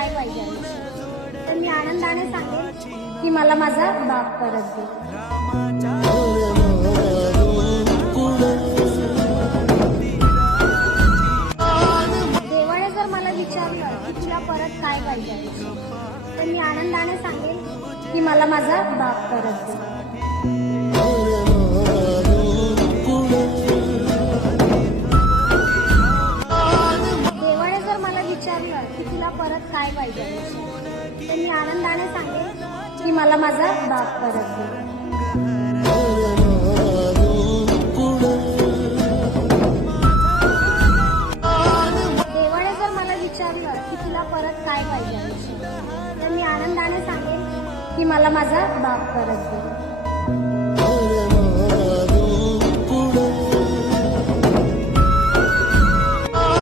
काय पाहिजे तर मी आनंदाने सांगेन की मला माझा बाप परत दे. देवाने जर मला विचारलं की तुला परत काय पाहिजे तर मी आनंदाने सांगेन की मला माझा बाप परत दे. देवाने जर मला विचारलं की तुला परत काय पाहिजे तर मी आनंदाने सांगेन की मला माझा बाप परत दे. देवाने जर मला विचारलं की तुला परत काय पाहिजे तर मी आनंदाने सांगेन की मला माझा बाप परत दे.